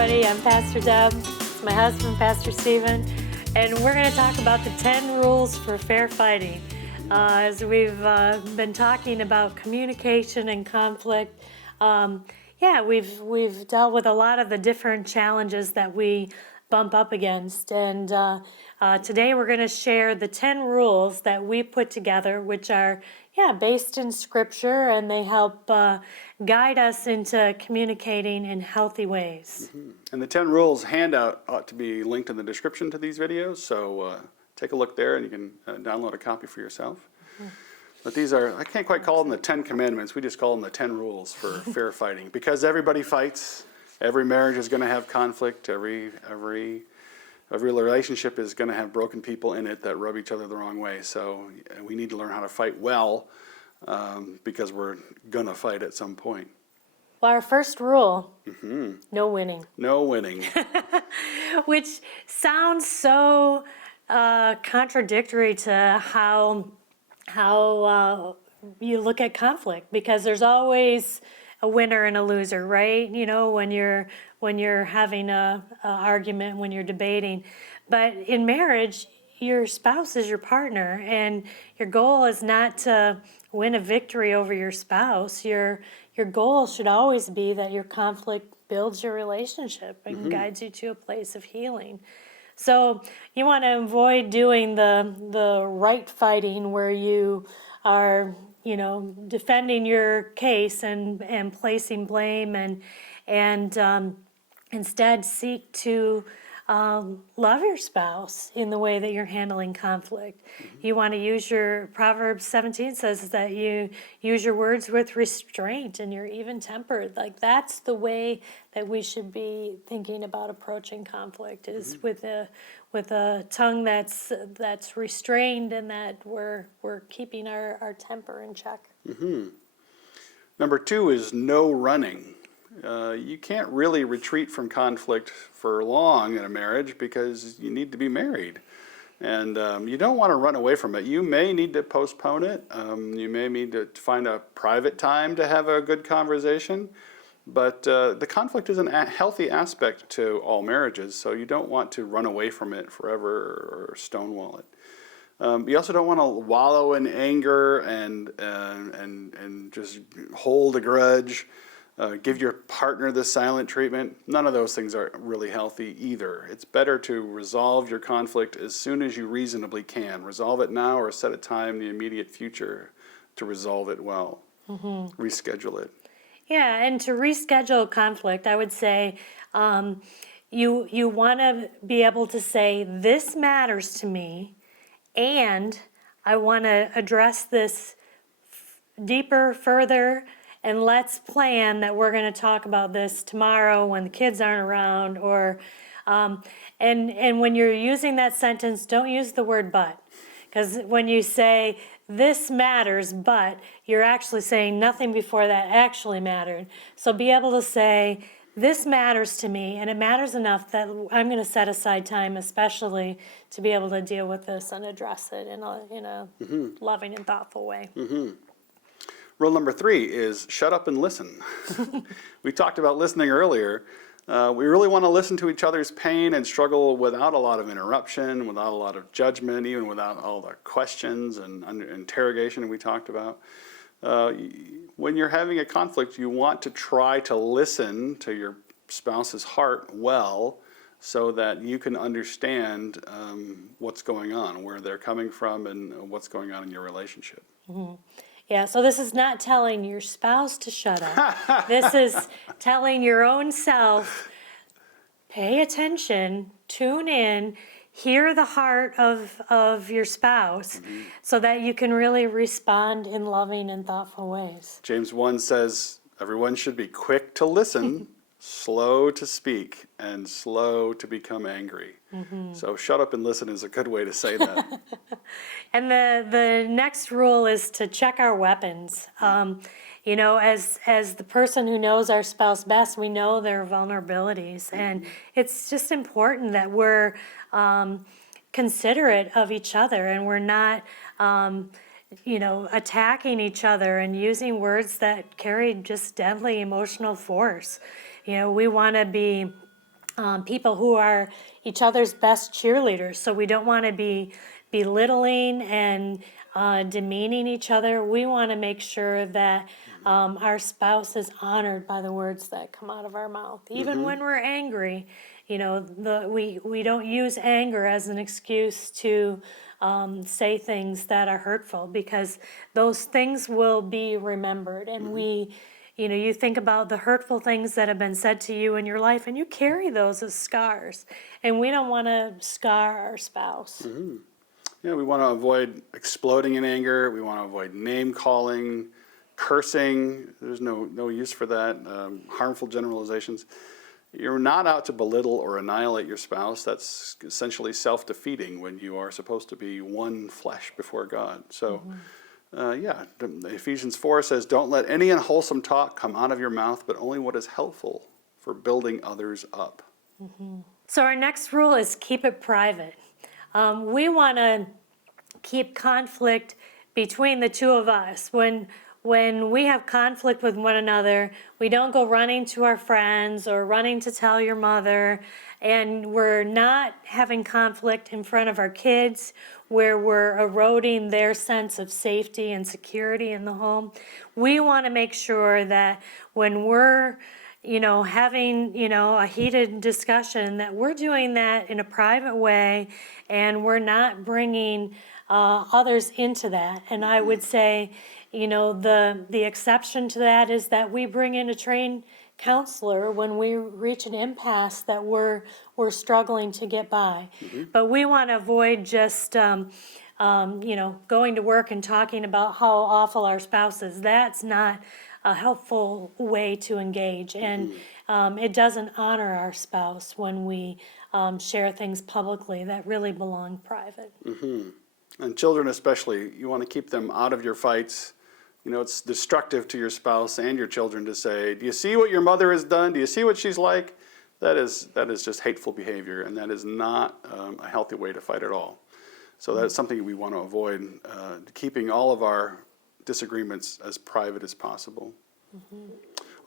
everybody. I'm Pastor Deb. It's my husband, Pastor Stephen, and we're going to talk about the 10 rules for fair fighting. As we've been talking about communication and conflict, we've dealt with a lot of the different challenges that we bump up against, and today we're going to share the 10 rules that we put together, which are based in Scripture, and they help guide us into communicating in healthy ways. Mm-hmm. And the 10 rules handout ought to be linked in the description to these videos, so take a look there and you can download a copy for yourself. Mm-hmm. But these are, I can't quite call them the 10 commandments, we just call them the 10 rules for fair fighting. Because everybody fights, every marriage is going to have conflict, every relationship is going to have broken people in it that rub each other the wrong way. So we need to learn how to fight well because we're going to fight at some point. Well, our first rule, no winning. No winning. Which sounds so contradictory to how you look at conflict, because there's always a winner and a loser, right? You know, when you're having a argument, when you're debating. But in marriage, your spouse is your partner, and your goal is not to win a victory over your spouse. Your goal should always be that your conflict builds your relationship and guides you to a place of healing. So you want to avoid doing the right fighting where you are, defending your case and placing blame, and instead seek to love your spouse in the way that you're handling conflict. You want to use Proverbs 17 says that you use your words with restraint and you're even-tempered. Like, that's the way that we should be thinking about approaching conflict, is with a tongue that's restrained, and that we're keeping our temper in check. Number 2 is no running. You can't really retreat from conflict for long in a marriage because you need to be married. And you don't want to run away from it. You may need to postpone it. You may need to find a private time to have a good conversation. But the conflict is a healthy aspect to all marriages, so you don't want to run away from it forever or stonewall it. You also don't want to wallow in anger and just hold a grudge. Give your partner the silent treatment. None of those things are really healthy either. It's better to resolve your conflict as soon as you reasonably can. Resolve it now, or set a time in the immediate future to resolve it well. Reschedule it. Yeah, and to reschedule conflict, I would say you want to be able to say, this matters to me, and I want to address this deeper, further, and let's plan that we're going to talk about this tomorrow when the kids aren't around. Or and when you're using that sentence, don't use the word but. Because when you say, this matters, but, you're actually saying nothing before that actually mattered. So be able to say, this matters to me, and it matters enough that I'm going to set aside time especially to be able to deal with this and address it in a loving and thoughtful way. Rule number 3 is shut up and listen. We talked about listening earlier. We really want to listen to each other's pain and struggle without a lot of interruption, without a lot of judgment, even without all the questions and interrogation we talked about. When you're having a conflict, you want to try to listen to your spouse's heart well, so that you can understand what's going on, where they're coming from, and what's going on in your relationship. Yeah, so this is not telling your spouse to shut up. This is telling your own self, pay attention, tune in, hear the heart of your spouse, so that you can really respond in loving and thoughtful ways. James 1 says, everyone should be quick to listen, slow to speak, and slow to become angry. So shut up and listen is a good way to say that. And the next rule is to check our weapons. As the person who knows our spouse best, we know their vulnerabilities. And it's just important that we're considerate of each other, and we're not attacking each other and using words that carry just deadly emotional force. We want to be people who are each other's best cheerleaders. So we don't want to be belittling and demeaning each other. We want to make sure that our spouse is honored by the words that come out of our mouth, even when we're angry. We don't use anger as an excuse to say things that are hurtful, because those things will be remembered, and you think about the hurtful things that have been said to you in your life, and you carry those as scars. And we don't want to scar our spouse. Yeah, we want to avoid exploding in anger. We want to avoid name calling, cursing. There's no use for that. Harmful generalizations. You're not out to belittle or annihilate your spouse. That's essentially self-defeating when you are supposed to be one flesh before God. So. Ephesians 4 says, don't let any unwholesome talk come out of your mouth, but only what is helpful for building others up. So our next rule is keep it private. We want to keep conflict between the two of us. When we have conflict with one another, we don't go running to our friends or running to tell your mother, and we're not having conflict in front of our kids where we're eroding their sense of safety and security in the home. We want to make sure that when we're having, a heated discussion, that we're doing that in a private way, and we're not bringing others into that. And I would say, the exception to that is that we bring in a trained counselor when we reach an impasse that we're struggling to get by. But we want to avoid just going to work and talking about how awful our spouse is. That's not a helpful way to engage, and it doesn't honor our spouse when we share things publicly that really belong private. And children especially, you want to keep them out of your fights. It's destructive to your spouse and your children to say, do you see what your mother has done? Do you see what she's like? That is just hateful behavior, and that is not a healthy way to fight at all. So that's something we want to avoid, keeping all of our disagreements as private as possible.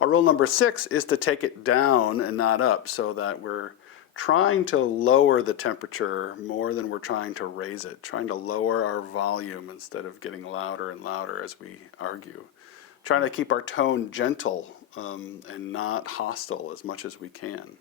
Our rule number 6 is to take it down and not up, so that we're trying to lower the temperature more than we're trying to raise it, trying to lower our volume instead of getting louder and louder as we argue, trying to keep our tone gentle and not hostile as much as we can,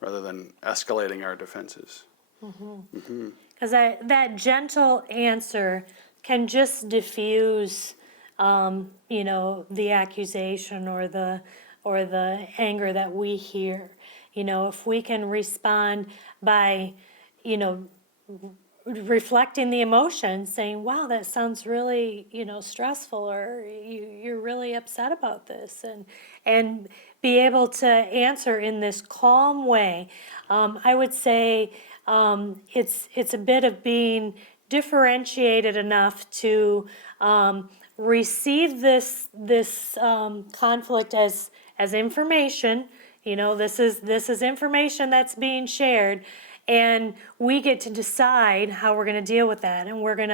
rather than escalating our defenses. Because that gentle answer can just diffuse the accusation or the anger that we hear. If we can respond by, reflecting the emotion, saying, wow, that sounds really, stressful, or you're really upset about this, and be able to answer in this calm way. I would say it's a bit of being differentiated enough to receive this conflict as information. This is information that's being shared, and we get to decide how we're going to deal with that, and we're going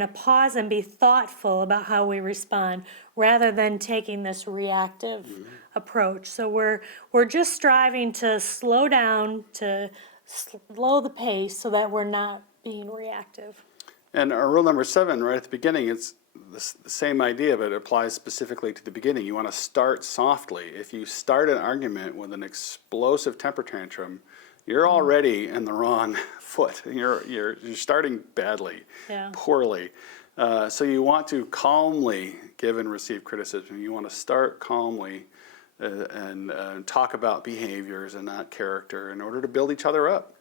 to pause and be thoughtful about how we respond, rather than taking this reactive approach. So we're just striving to slow down, to slow the pace, so that we're not being reactive. And our rule number 7, right at the beginning, it's the same idea, but it applies specifically to the beginning. You want to start softly. If you start an argument with an explosive temper tantrum, you're already in the wrong foot. You're starting badly, poorly. So you want to calmly give and receive criticism. You want to start calmly and talk about behaviors and not character in order to build each other up.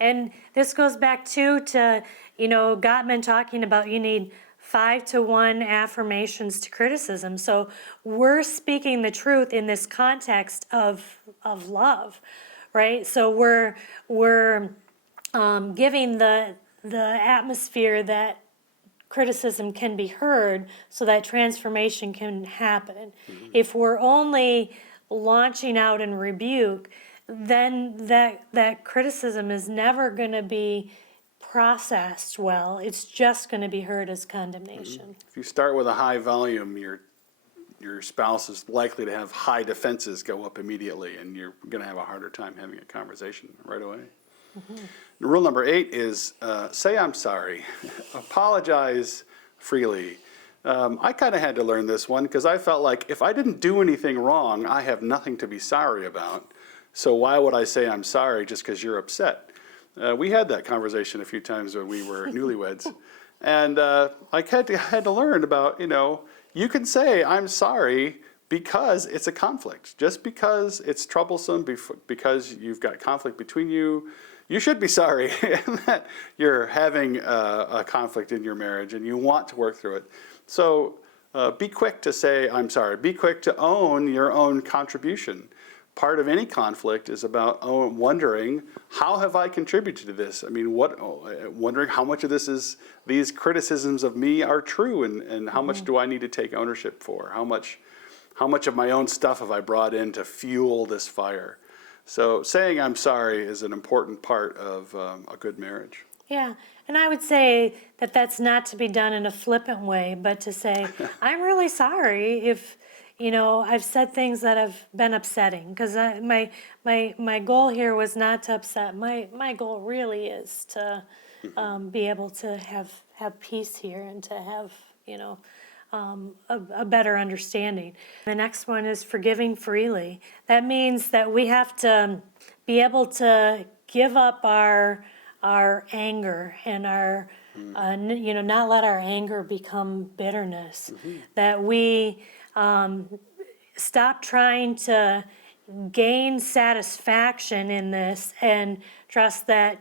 And this goes back to Gottman talking about you need 5 to 1 affirmations to criticism. So we're speaking the truth in this context of love, right? So we're giving the atmosphere that criticism can be heard, so that transformation can happen. If we're only launching out in rebuke, then that criticism is never going to be processed well. It's just going to be heard as condemnation. If you start with a high volume, you're your spouse is likely to have high defenses go up immediately, and you're going to have a harder time having a conversation right away. Rule number 8 is say I'm sorry. Apologize freely. I kind of had to learn this one because I felt like if I didn't do anything wrong, I have nothing to be sorry about. So why would I say I'm sorry just because you're upset? We had that conversation a few times when we were newlyweds. And I had to learn about, you can say I'm sorry because it's a conflict. Just because it's troublesome, because you've got conflict between you, you should be sorry that you're having a conflict in your marriage and you want to work through it. So be quick to say I'm sorry. Be quick to own your own contribution. Part of any conflict is about wondering, how have I contributed to this? I mean, wondering how much of these criticisms of me are true, and how much do I need to take ownership for? How much of my own stuff have I brought in to fuel this fire? So saying I'm sorry is an important part of a good marriage. Yeah, and I would say that that's not to be done in a flippant way, but to say, I'm really sorry if, I've said things that have been upsetting, because my goal here was not to upset. My goal really is to be able to have peace here and to have, a better understanding. The next one is forgiving freely. That means that we have to be able to give up our anger and our, not let our anger become bitterness. That we stop trying to gain satisfaction in this and trust that,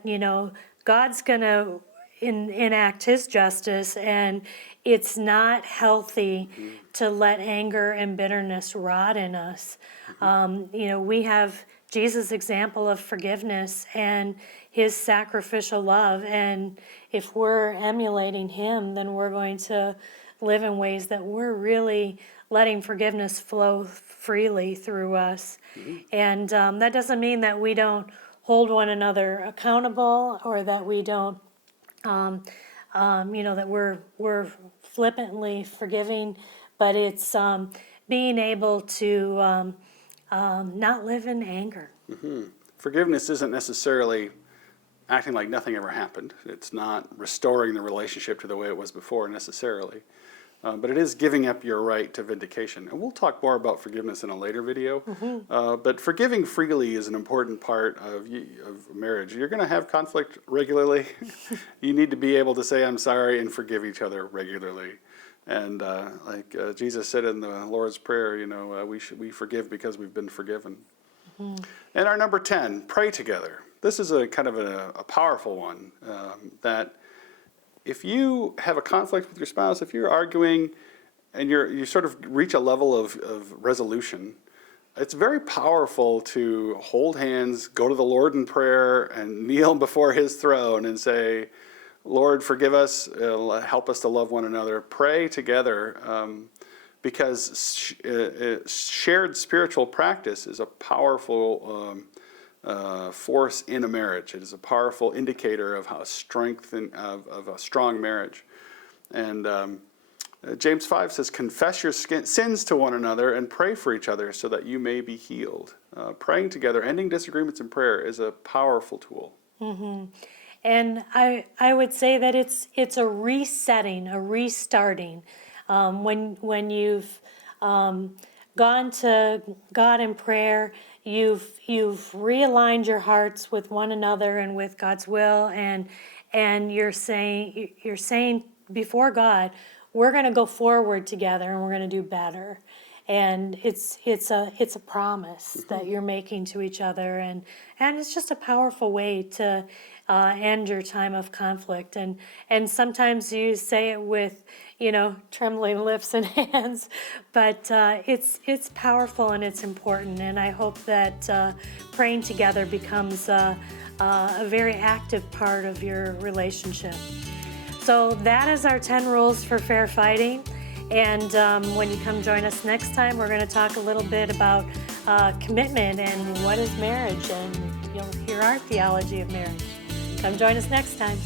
God's going to enact his justice, and it's not healthy to let anger and bitterness rot in us. We have Jesus' example of forgiveness and his sacrificial love, and if we're emulating him, then we're going to live in ways that we're really letting forgiveness flow freely through us. And that doesn't mean that we don't hold one another accountable, or that we don't that we're flippantly forgiving, but it's being able to not live in anger. Forgiveness isn't necessarily acting like nothing ever happened. It's not restoring the relationship to the way it was before necessarily. But it is giving up your right to vindication. And we'll talk more about forgiveness in a later video. But forgiving freely is an important part of marriage. You're going to have conflict regularly. You need to be able to say I'm sorry and forgive each other regularly. And like Jesus said in the Lord's Prayer, we forgive because we've been forgiven. And our number 10, pray together. This is a kind of a powerful one, that if you have a conflict with your spouse, if you're arguing and you sort of reach a level of resolution, it's very powerful to hold hands, go to the Lord in prayer, and kneel before his throne and say, Lord, forgive us, help us to love one another. Pray together, because shared spiritual practice is a powerful force in a marriage. It is a powerful indicator of how of a strong marriage. And James 5 says, confess your sins to one another and pray for each other so that you may be healed. Praying together, ending disagreements in prayer, is a powerful tool. And I would say that it's a resetting, a restarting. When you've gone to God in prayer, you've realigned your hearts with one another and with God's will, and you're saying before God, we're going to go forward together and we're going to do better. And it's a promise that you're making to each other, and it's just a powerful way to end your time of conflict. And sometimes you say it with trembling lips and hands, but it's powerful and it's important. And I hope that praying together becomes a very active part of your relationship. So that is our 10 rules for fair fighting. And when you come join us next time, we're going to talk a little bit about commitment and what is marriage, and you'll hear our theology of marriage. Come join us next time.